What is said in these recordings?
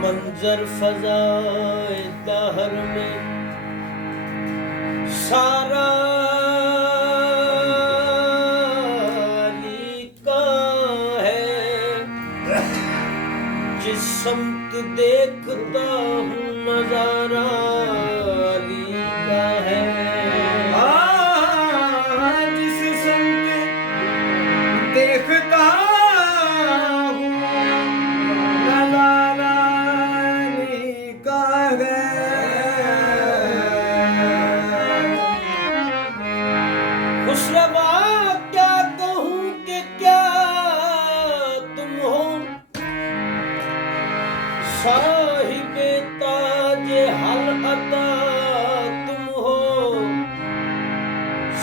मंजर फजाए दहर में सारा अली का है। जिस समत देखता हूँ नजारा अली का है। जिस समत देखता खुशरवा क्या कहूँ कि क्या तुम हो, साहिबे ताजे हल अता तुम हो।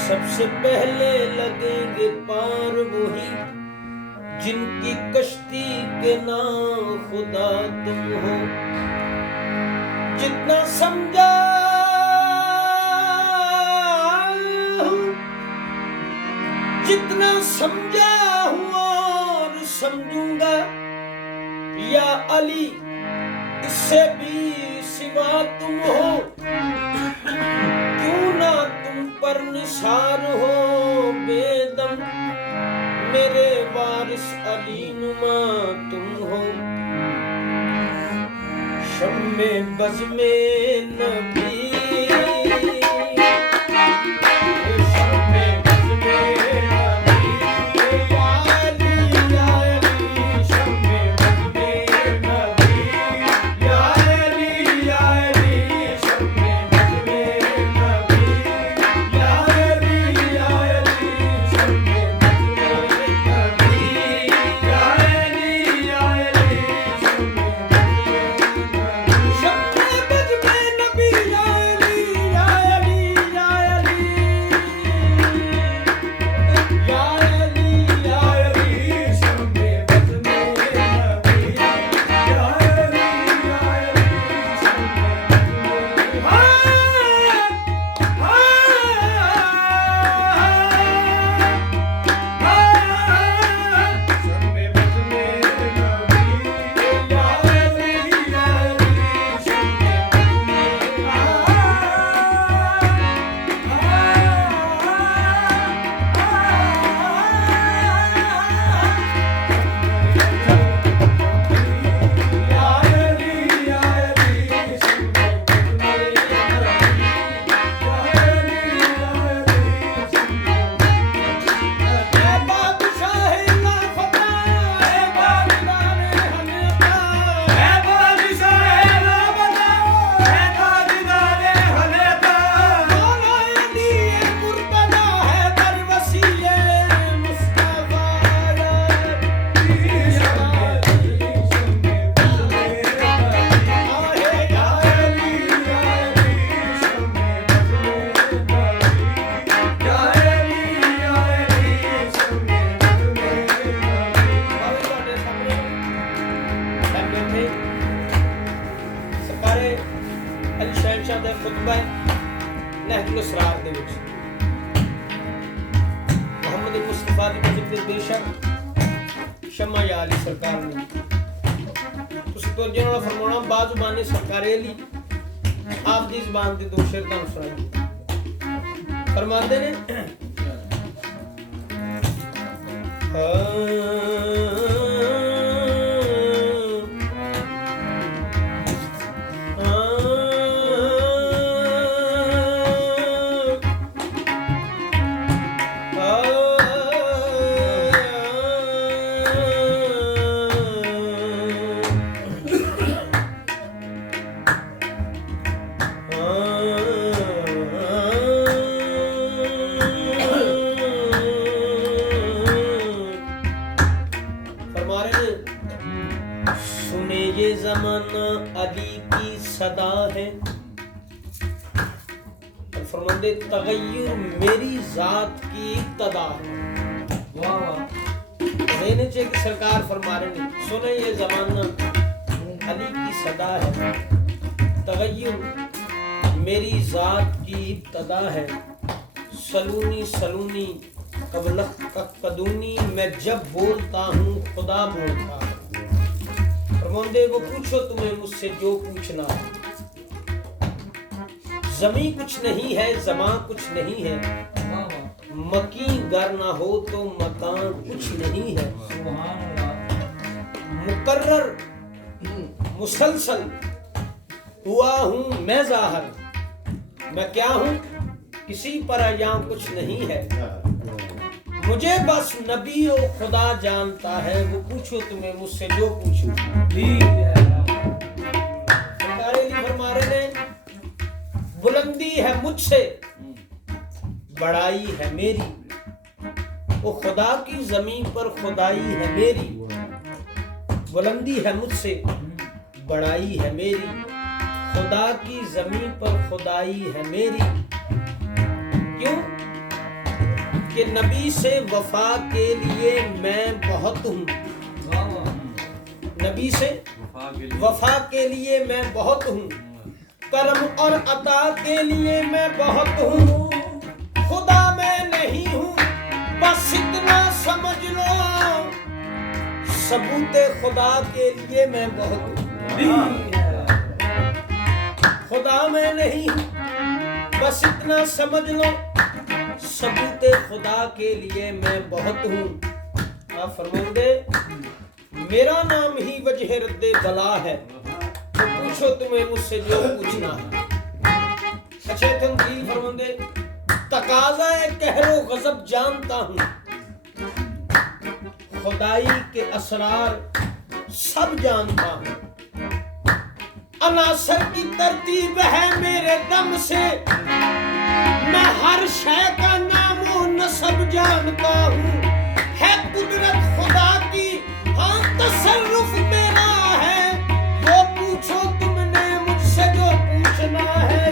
सबसे पहले लगेंगे पार वही जिनकी कश्ती के नाम खुदा तुम हो। जितना समझा जितना समझा हूँ और समझूंगा या अली इससे भी सिवा तुम हो। क्यों ना तुम पर निसार हो बेदम, मेरे वारिस अली नुमा तुम हो। शम्मे बज़ में नबी शमा या अली सरकार ने तो जिन्होंने फरमाना बाजुबानी सरकारे ली आप दी ज़बान दी दो शेर का सुनाई फरमाते ने अली की सदा है। फरमाते तगय्युर मेरी जात की इब्तदा है। वाह वाह मैंने चाहिए कि सरकार फरमा रहे हैं सुने ये जमाना अली की सदा है। तगय्युर मेरी जात की इब्तदा है। सलूनी सलूनी कबल कदूनी मैं जब बोलता हूँ खुदा बोलता है। फरमाते वो पूछो तुम्हें मुझसे जो पूछना है। जमी कुछ नहीं है, जमा कुछ नहीं है, मकी घर ना हो तो मकान कुछ नहीं है। मुकर्रर मुसलसल हुआ हूं मैं ज़ाहिर, मैं क्या हूं किसी पर यहाँ कुछ नहीं है। मुझे बस नबी और खुदा जानता है, वो पूछो तुम्हें मुझसे जो पूछो। फरमा रहे ने बुलंदी है मुझसे, बड़ाई है मेरी, वो खुदा की जमीन पर खुदाई है मेरी। बुलंदी है मुझसे, बड़ाई है मेरी, खुदा की जमीन पर खुदाई है मेरी। क्यों कि नबी से वफा के लिए मैं बहुत हूँ, नबी से वफा के लिए मैं बहुत हूँ, करम और अता के लिए मैं बहुत हूँ। खुदा मैं नहीं हूँ बस इतना समझ लो, सबूते खुदा के लिए मैं बहुत हूँ। खुदा मैं नहीं हूँ बस इतना समझ लो, सबूते खुदा के लिए मैं बहुत हूँ। आप फरमाते मेरा नाम ही वजह रद्दे बला है, तो पूछो तुम्हें मुझसे जो पूछना है। अच्छे तंजील फरमाते तकाज़ा कहरो गज़ब जानता हूँ, खुदाई के असरार सब जानता हूँ। अनासर की तरतीब है मेरे दम से, मैं हर शय का नामो नसब जानता हूँ। है कुदरत खुदा की हाँ तसर्रुफ मेरा है, वो पूछो तुमने मुझसे जो पूछना है।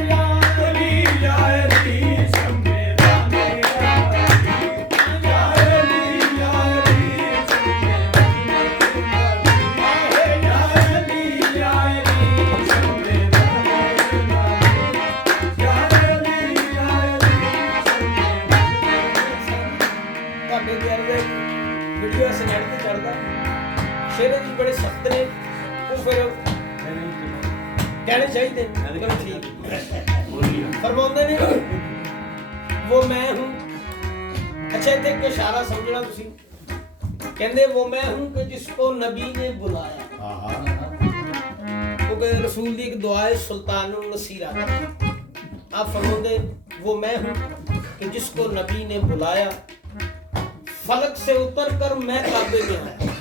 शेरे भी बड़े सख्त ने, वो फिर कहने चाहिए ठीक फरमाते ने वो मैं हूं। अच्छा इतने एक इशारा समझना तुसी, कहंदे वो मैं हूं कि जिसको नबी ने बुलाया। वो कहते रसूल दी एक दुआ है सुल्तानुल नसीरा। आप फरमाते वो मैं हूं कि जिसको नबी ने बुलाया, फलक से उतर कर मैं काबे में आया।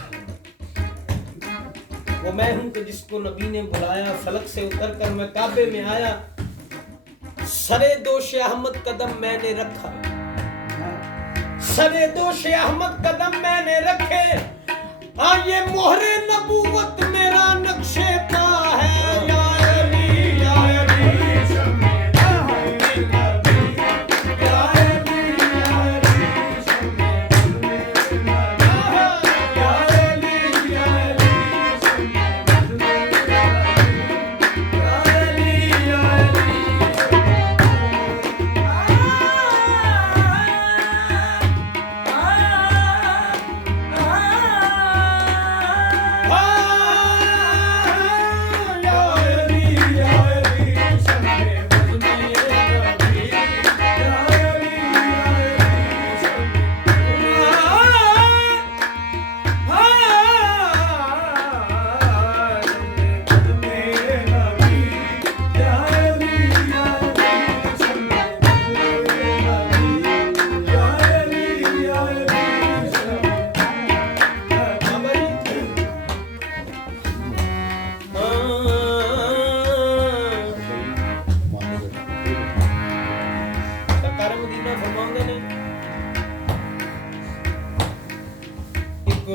वो मैं हूं कि जिसको नबी ने बुलाया, फलक से उतर कर मैं काबे में आया। सरे दोष अहमद कदम मैंने रखा, सरे दोष अहमद कदम मैंने रखे। हाँ ये मोहरे नबूवत मेरा नक्शे पा है।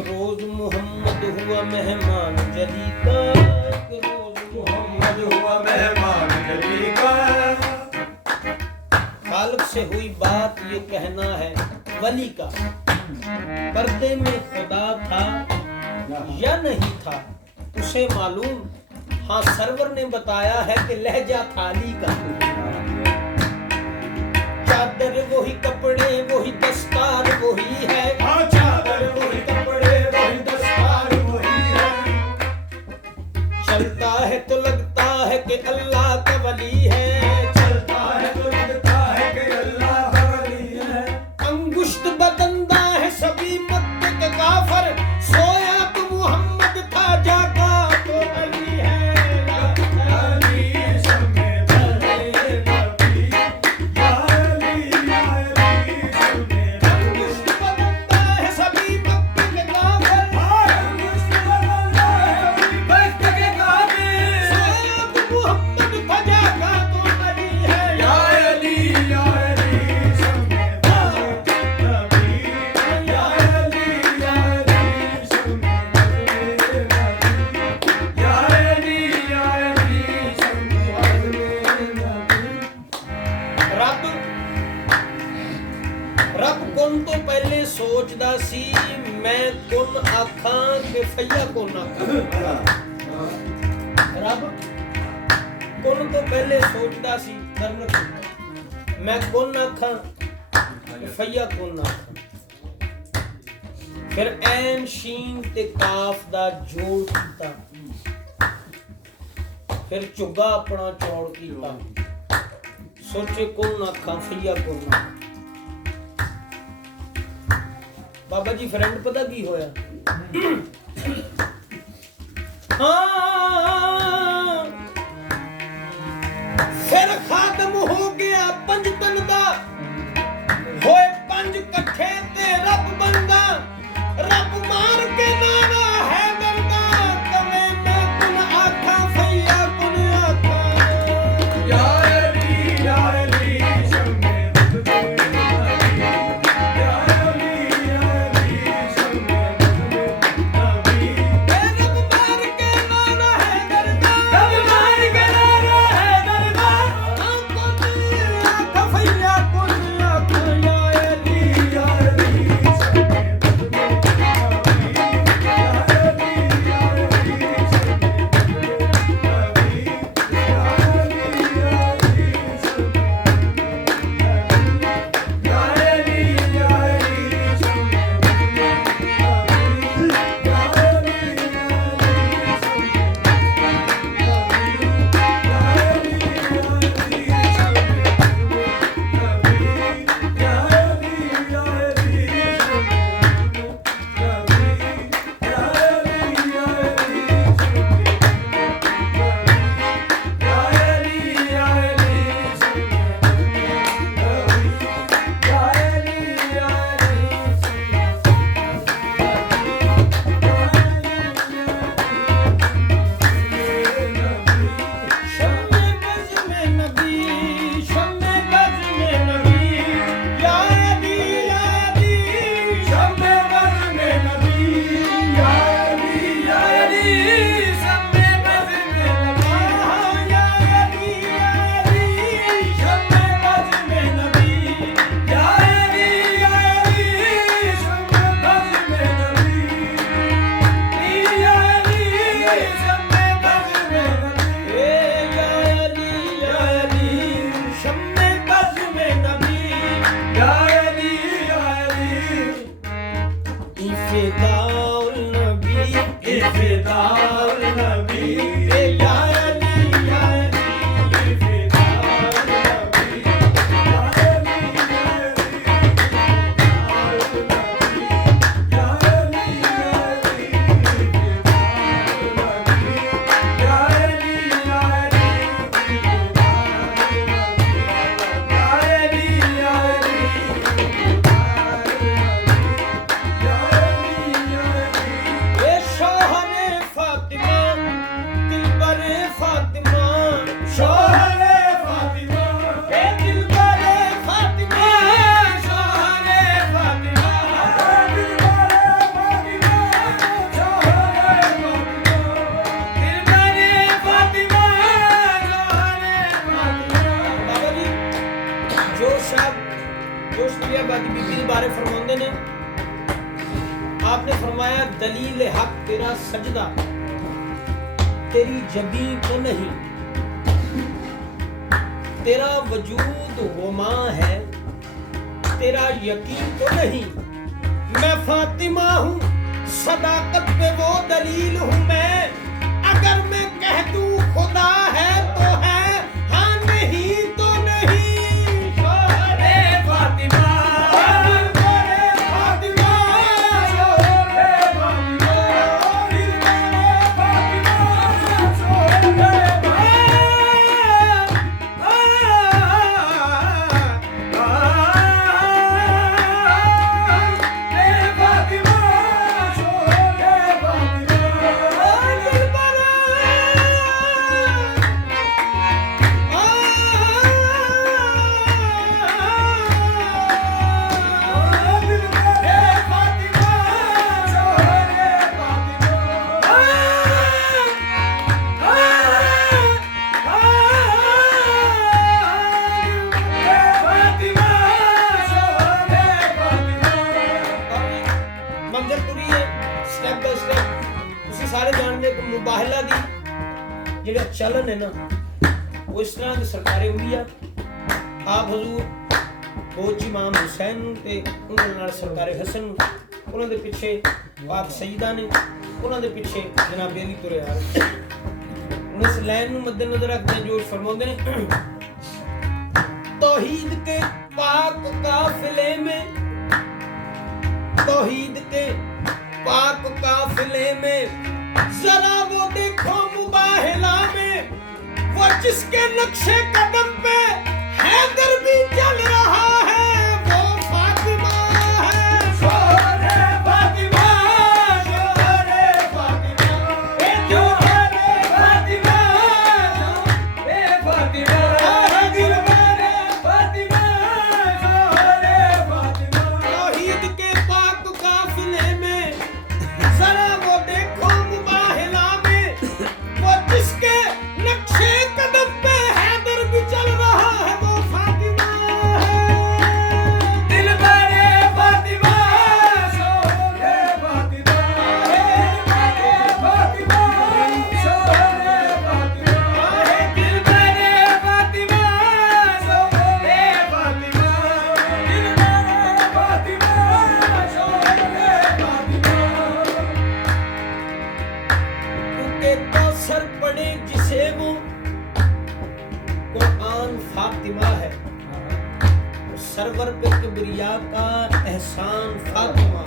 रोज मोहम्मद हुआ मेहमान जली का, रोज मोहम्मद हुआ मेहमान जली का। खालिक से हुई बात ये कहना है वली का, पर्दे में खुदा था या नहीं था उसे मालूम। हाँ सरवर ने बताया है कि लहजा था अली का। चादर वही कपड़े वही दस्तार वही है, हाँ चादर वही कपड़े वही दस्तार वही है। चलता है तो लगता है कि अल्लाह का वली है, चलता है तो लगता है कि अल्लाह का वली है। अंगुष्ठ बदंदा है सभी मक्के के काफर, सोया तो मुहम्मद था जागा तो अली है। अली शम्मे बज़्म नबी, या अली या अली शम्मे अंगुष्ठ बदंदा है सभी मक्के के काफर, सोया तो मुहम्मद था जागा तो अली है। या अली या अली शम्मे बज़्म नबी, या अली या अली शम्मे बज़्म नबी, या अली या अली शम्मे बज़्म नबी। रब कौन तो पहले सोचदा सी मैं कौन आखां के फैया कौन आखां। रब कौन तो पहले सोचदा सी मैं कौन आखां के फैया कौन आखां। फिर ऐन शीन ते काफ दा जोड़ कीता, फिर चुगा अपना चौड़ कीता, सोचे कौन आखां फैया कौन आखां। बाबा जी फ्रेंड पता की होया, हाँ फिर खात्म हो गया पंज तन दा, होए पंज कट्ठे ते रब बंदा, रब मार के नारा है दर्दा, तवे मैं कुन आखा फैया कुन आखा। या अली या अली शम्मे बज़्म नबी, या अली या अली शम्मे बज़्म नबी। रब मार के नारा है दर्दा, रब मार के नारा है दरदा, आखा फैया कुन आखा। या अली या अली शम्मे बज़्म नबी, या अली या अली शम्मे बज़्म नबी, या अली या अली शम्मे या अली या अली शम्मे शम्मे बज़्म नबी, शम्मे बज़्म नबी, या अली या अली। शम्मे बज़्म नबी, या अली या अली शम्मे बज़्म नबी, या अली या अली। शम्मे बज़्म नबी, या अली या अली शम्मे बज़्म नबी, या अली शम्मे बज़्म नबी, ए या अली या अली, शम्मे बज़्म नबी। या अली या अली इफ़्तिदाउल नबी, इफ़्तिदाउल नबी, ए या अली या अली। इफ़्तिदाउल नबी, या अली या अली, या अली या अली, इफ़्तिदाउल नबी, या अली या अली, या अली ए शोहरे फातिमा, दिलबरे फातिमा, शोहरे फातिमा, ए दिलबरे फातिमा, शोहरे फातिमा, दिलबरे फातिमा, शोहरे फातिमा, दिलबरे फातिमा, शोहरे फातिमा। बाबा जी जोश साहब जोश प्रिया बादी बीबी बारे फरमाते ने, आपने फरमाया दलील हक तेरा सजदा, तेरी जबी तो नहीं, तेरा वजूद गुमा है, तेरा यकीन तो नहीं। मैं फातिमा हूँ, सदाकत पे वो दलील हूँ मैं, अगर मैं कह ਜਿਹੜਾ ਚਲਨ ਹੈ ਨਾ ਉਹ ਇਸ ਤਰ੍ਹਾਂ ਦੀ ਸਰਕਾਰੀ ਹੁੰਦੀ ਆ। ਆਪ ਹਜ਼ੂਰ ਫੌਜੀ ਇਮਾਮ ਹੁਸੈਨ ਨੂੰ ਤੇ ਉਹਨਾਂ ਨਾਲ ਸਰਕਾਰੇ ਹਸਨ ਨੂੰ, ਉਹਨਾਂ ਦੇ ਪਿੱਛੇ ਪਾਕ ਸਈਦਾ ਨੇ, ਉਹਨਾਂ ਦੇ ਪਿੱਛੇ ਜਨਾਬ ਅਲੀ ਤੁਰੇ ਆ ਰਹੇ। ਹੁਣ ਇਸ ਲਾਈਨ ਨੂੰ ਮੱਦੇ ਨਜ਼ਰ ਰੱਖਦੇ ਜੋ ਫਰਮਾਉਂਦੇ ਨੇ तौहीद के पाक काफिले में, तौहीद के पाक काफिले में जरा वो देखो मुबाहिला में, वो जिसके नक्शे कदम पे हैदर भी चल रहा है वो फातिमा है। शोहरे फातिमा, शोहरे फातिमा, ए शोहरे फातिमा, ए फातिमा, दिलबरे फातिमा, शोहरे फातिमा। तौहीद के पाक काफिले में जरा वो देखो मुबाहिला में, वो जिसके नक्शे कदम पे हैदर भी चल रहा है वो फातिमा है। दिलबरे फातिमा, शोहरे फातिमा, दिलबरे फातिमा, शोहरे फातिमा, दिलबरे फातिमा, शोहरे फातिमा, दिलबरे फातिमा, शोहरे फातिमा। क्योंकि कौसर पड़े जिसे वो कुरान फातिमा है, सरवर पे किबरिया का एहसान फातिमा।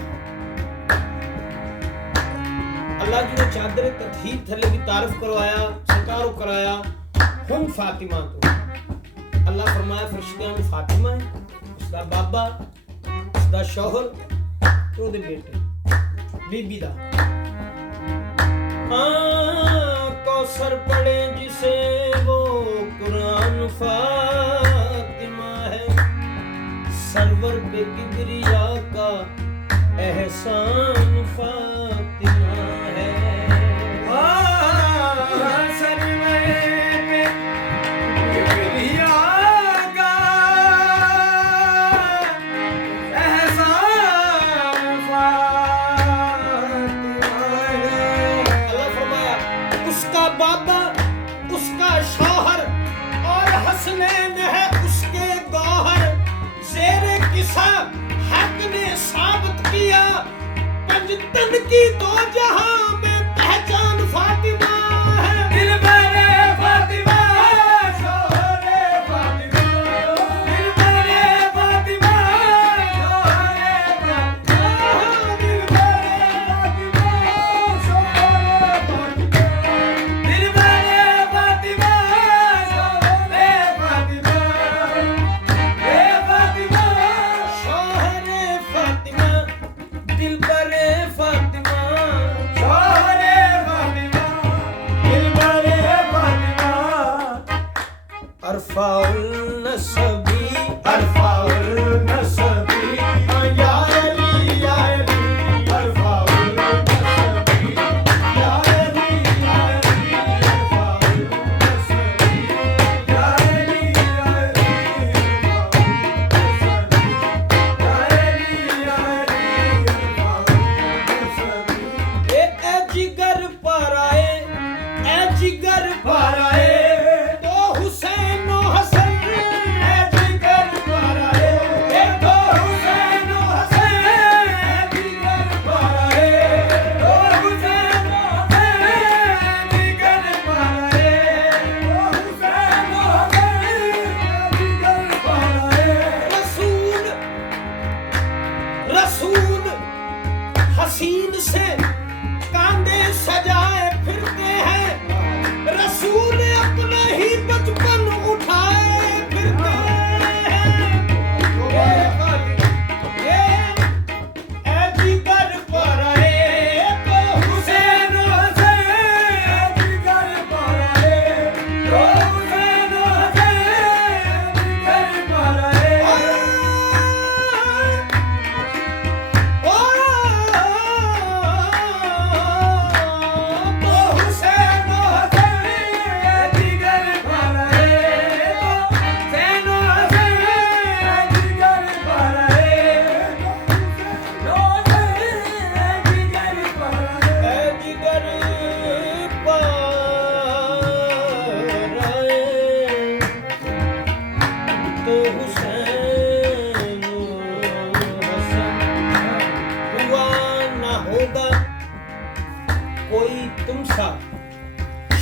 अल्लाह जी ने चादर तथहीर थले भी तारफ करवाया, सरकार को कराया हम फातिमा तो। अल्लाह फरमाया फरिश्तियां में फातिमा है, उसका बाबा, उसका शौहर ते ओदे बेटे बीबी दा। कौसर पड़े जिसे वो कुरान फातिमा है, सरवर पे किबरिया का एहसान फातिमा है। अल्लाह फरमाया उसका बाबा, उसका शौहर और हसनैन है उसके गौहर। ज़ेरे किसा हक ने साबित किया पंजतन की दो जहां में पहचान फातिमा है। दिलबरे फातिमा, शोहरे फातिमा, दिलबरे फातिमा, शोहरे फातिमा, दिलबरे फातिमा, शोहरे फातिमा, दिलबरे फातिमा, शोहरे फातिमा, ए फातिमा, शौहरे फातिमा, दिलबरे फातिमा, शोहरे फातिमा, दिलबरे फातिमा। अरफाउल नसबी, अरफाउल नसबी, या अली या अली, अरफाउल नसबी, या अली या अली, अरफाउल नसबी, या अली या अली, अरफाउल नसबी, या अली या अली, अरफाउल नसबी। ए जिगर पर आए, ए जिगर पर पर आए तो हुसैन ओ हसन, ए जिगर पर आए, ए तो हुसैन ओ हसन, ए जिगर पर आए, तो हुसैन ओ हसन, ए जिगर पर आए, तो हुसैन ओ हसन, ए जिगर पर आए। रसूल, रसूल हसीन से कांधे सजाए फिरते हैं, रसूल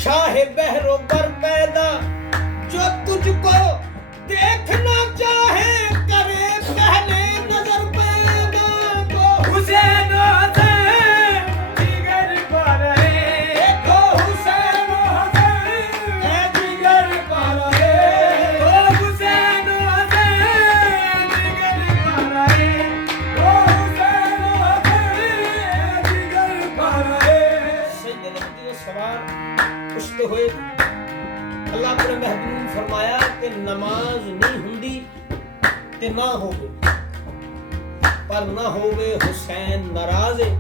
शाहे बहरो बर पैदा जो तुझको देखना चाहे करे पहले नजर पैदा तो हुसैन हसैन जिगर पर है तो हुसैन हसैन जिगर पर है तो हुसैन हसैन जिगर पर है तो हुसैन हसैन जिगर पर है। सैयद अली सवार पुछते हुए अल्लाह अपने महबूब ने फरमाया कि नमाज नहीं हुंदी ते ना होवे पर ना होवे हुसैन नाराज है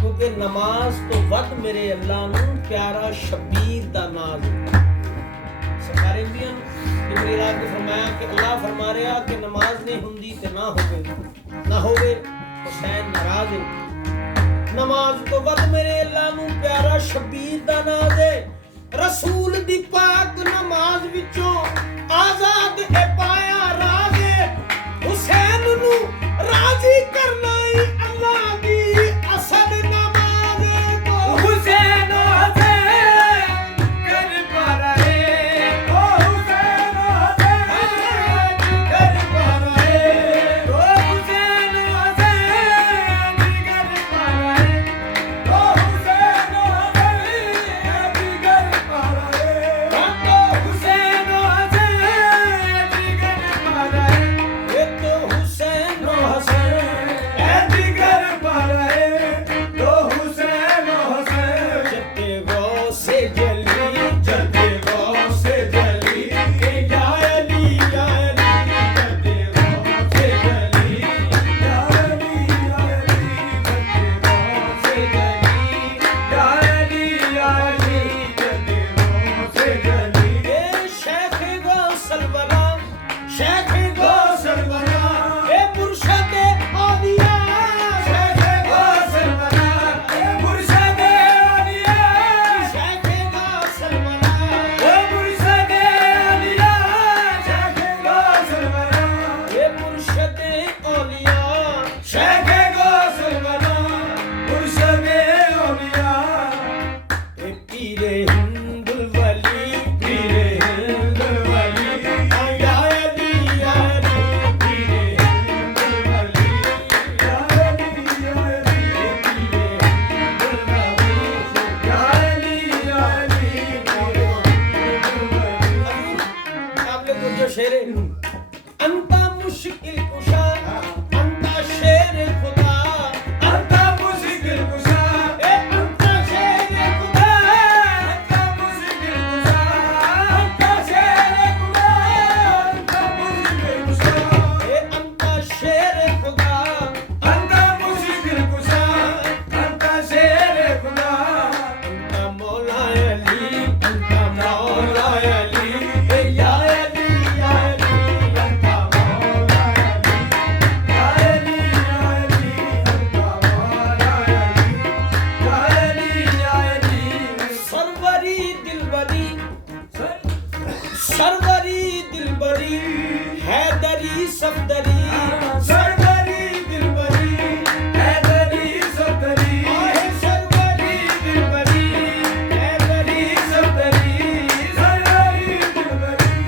क्योंकि नमाज तो वद मेरे अल्लाह नू प्यारा शबीर दा नाज है। सरकारे भी जिब्रील आके फरमाया कि अल्लाह फरमा रहा कि नमाज नहीं हुंदी ते ना होवे हुसैन नाराज है। नमाज तो वद मेरे अल्लाह नू प्यारा शबीर दा नाज है। रसूल दी पाक नमाज विचों आजाद ए पाया राजे हुसैन नू राजी करना ही अल्लाह दी असल नमाज तो हुसैन हसैन जिगर पर है तो हुसैन हसैन जिगर पर है तो हुसैन हसैन जिगर पर है तो हुसैन हसैन जिगर पर है तो हुसैन हसैन जिगर पर है ये तो हुसैन हसैन जिगर पर है तो हुसैन हसैन जते गौ से जली जते गौ से जली या अली जते गौ से जली या अली जते गौ से जली या अली जते गौ से जली ए शेख गौ सलवला शेख गौ गौसल बना ए मुर्शद औलिया शेख गौसल बना मुर्शद अलिया शेख गौ सलवला ओ मुर्शद अलिया शेख गौसल बना ए मुर्शद औलिया शेख गौसल बना मुर्शद अलिया ए पीरे हिंद वली पीरे हिंद वली या अली या अली पीरे हिंद वली या अली या अली पीरे हिंद वली या अली या अली आपने कुछ जो शेर अंता मुश्किल कुशा अंता शेर खुदा अंता मुश्किल कुशा ए अंता शेर खुदा अंता मुश्किल कुशा अंता शेर खुदा अंता मुश्किल कुशा ए अंता शेर खुदा अंता मुश्किल कुशा अंता शेर खुदा अंता मौला अली अंता मौला अली ए या अली या अली अंता मौला अली या अली अंता मौला अली या अली सरवरी दिलबरी सरवरी दिलबरी हैदरी सफदरी सरवरी दिलबरी हैदरी सफदरी सरवरी दिलबरी हैदरी सफदरी सरवरी दिलबरी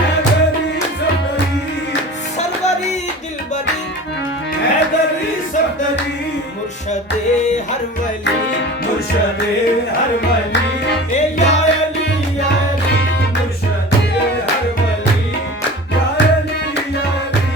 हैदरी सफदरी सरवरी दिलबरी हैदरी सफदरी मुर्शदे हर वली मुर्शदे हर वली ए या अली या अली मुर्शदे हर वली या अली या अली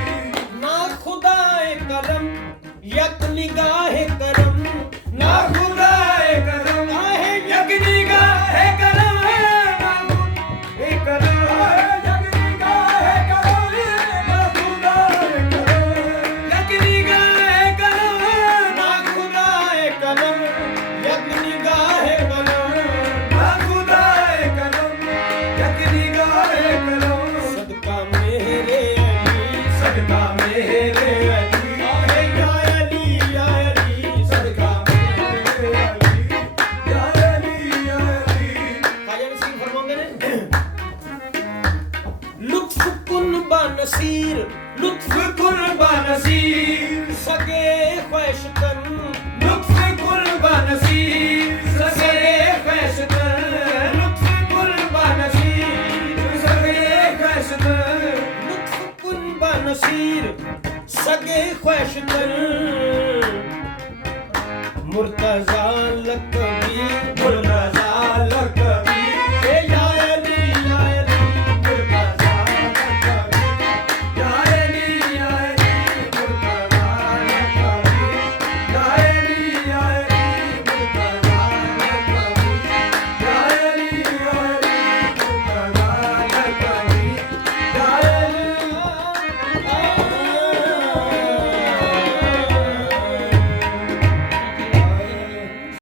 नसीर सगे ख्वाहिशतर मुर्तजा लकबी